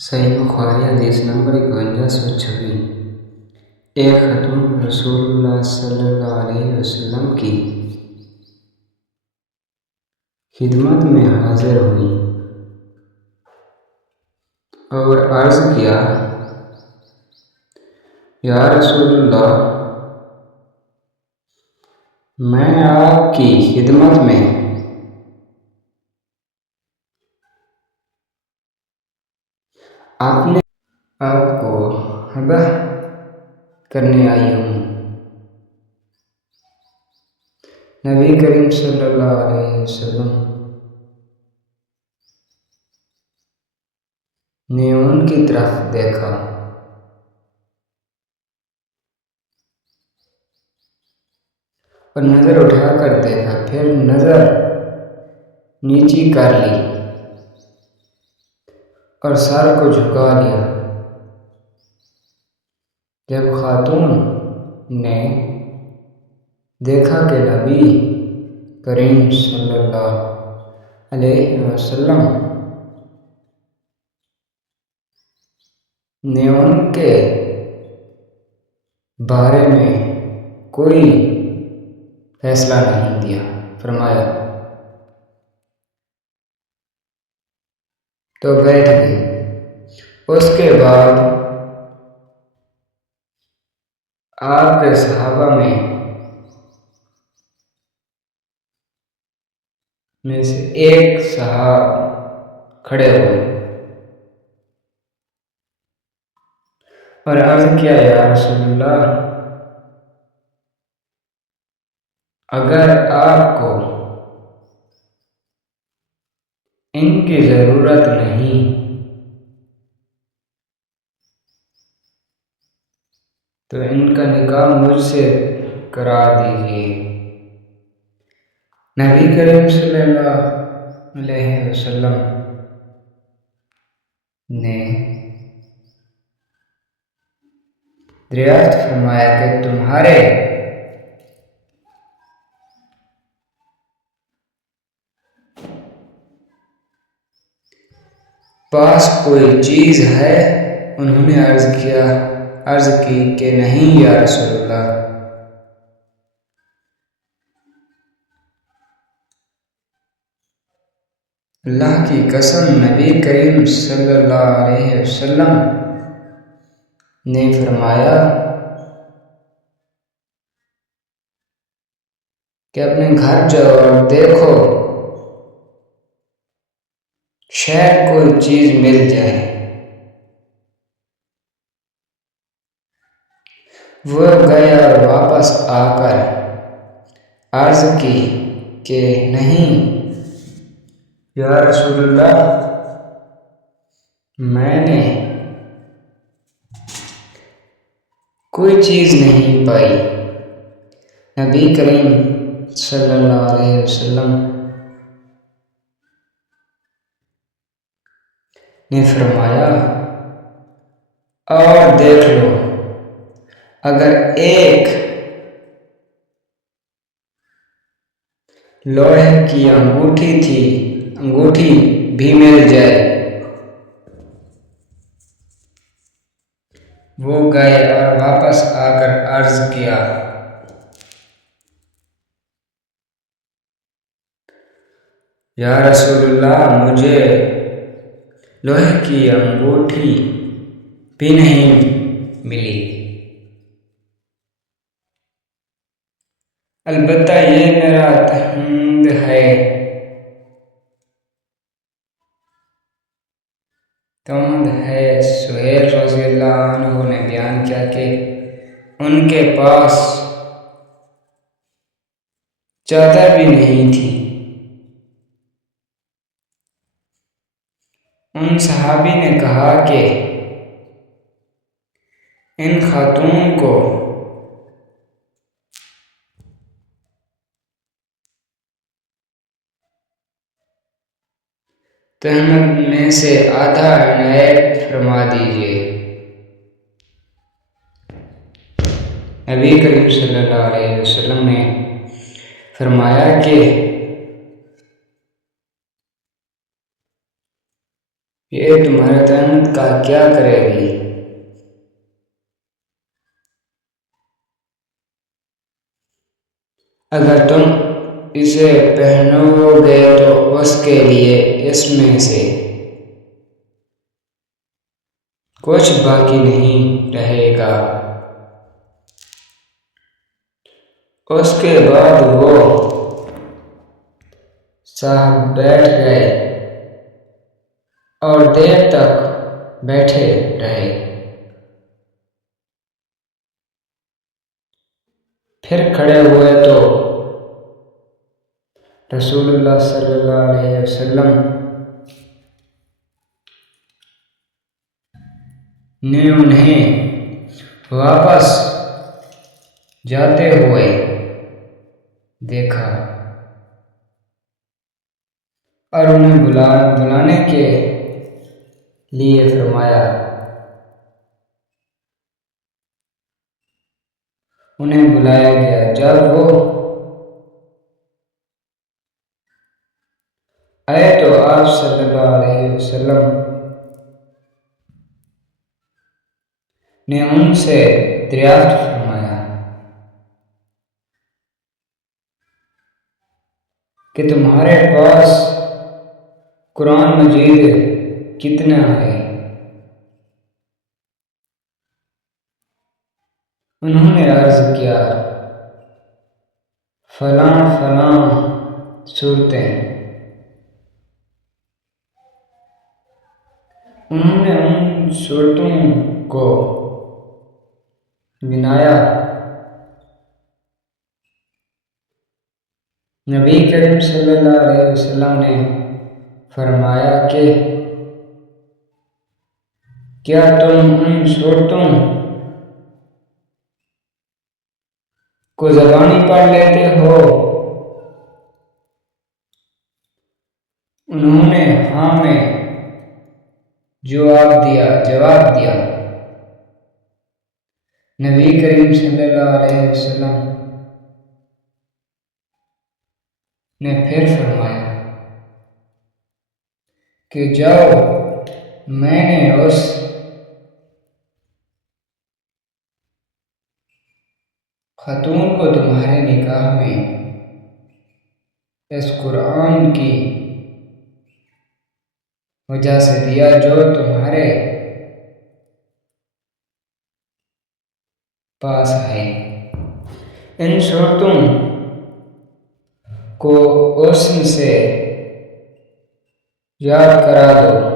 صحیح بخاری حدیث نمبر 5126۔ ایک خاتون رسول اللہ صلی اللہ علیہ وسلم کی خدمت میں حاضر ہوئی اور عرض کیا، یا رسول اللہ، میں آپ کی خدمت میں اپنے آپ کو ہبہ کرنے آئی ہوں۔ نبی کریم صلی اللہ علیہ وسلم نے ان کی طرف دیکھا اور نظر اٹھا کر دیکھا، پھر نظر نیچی کر لی اور سر کو جھکا لیا۔ جب خاتون نے دیکھا کہ نبی کریم صلی اللہ علیہ وسلم نے ان کے بارے میں کوئی فیصلہ نہیں دیا، فرمایا تو بیٹھ گئی۔ اس کے بعد آپ کے صحابہ میں سے ایک صحابی کھڑے ہوئے اور عرض کیا، یا رسول اللہ، اگر آپ کو ان کی ضرورت نہیں تو ان کا نکاح مجھ سے کرا دیجیے۔ نبی کریم صلی اللہ علیہ وسلم نے دریافت فرمایا کہ تمہارے پاس کوئی چیز ہے؟ انہوں نے عرض کی کہ نہیں یا رسول اللہ۔ اللہ کی قسم، نبی کریم صلی اللہ علیہ وسلم نے فرمایا کہ اپنے گھر جاؤ اور دیکھو، شاید کوئی چیز مل جائے۔ وہ گئے اور واپس آ کر عرض کی کہ نہیں یا رسول اللہ، میں نے کوئی چیز نہیں پائی۔ نبی کریم صلی اللہ علیہ وسلم نے فرمایا، اور دیکھ لو، اگر ایک لوہے کی انگوٹھی بھی مل جائے۔ وہ گئے اور واپس آ کر عرض کیا، یا رسول اللہ، مجھے لوہے کی انگوٹھی بھی نہیں ملی، البتہ یہ میرا تہمند ہے۔ سہیل رضی اللہ عنہ نے بیان کیا کہ ان کے پاس چادر بھی نہیں تھی۔ ان صحابی نے کہا کہ ان خاتون کو تہمت میں سے آدھا عنایت فرما دیجیے۔ نبی کریم صلی اللہ علیہ وسلم نے فرمایا کہ یہ تمہارے تن کا کیا کرے گی؟ اگر تم اسے پہنو گے تو اس کے لیے اس میں سے کچھ باقی نہیں رہے گا۔ اس کے بعد وہ صاحب بیٹھ گئے اور دیر تک بیٹھے رہے۔ پھر کھڑے ہوئے تو رسول اللہ صلی اللہ علیہ وسلم نے انہیں واپس جاتے ہوئے دیکھا اور انہیں بلانے کے لیے فرمایا۔ انہیں بلایا گیا۔ جب وہ آئے تو آپ صلی اللہ علیہ وسلم نے ان سے دریافت فرمایا کہ تمہارے پاس قرآن مجید کتنا ہے؟ انہوں نے عرض کیا فلاں فلاں صورتیں۔ انہوں نے ان صورتوں کو گنایا۔ نبی کریم صلی اللہ علیہ وسلم نے فرمایا کہ کیا تم ان صورتوں کو زبانی پڑھ لیتے ہو؟ انہوں نے ہاں میں جواب دیا۔ نبی کریم صلی اللہ علیہ وسلم نے پھر فرمایا کہ جاؤ، میں نے اس خاتون کو تمہارے نکاح میں اس قرآن کی وجہ سے دیا جو تمہارے پاس ہے۔ ان صورتوں کو اس سے یاد کرا دو۔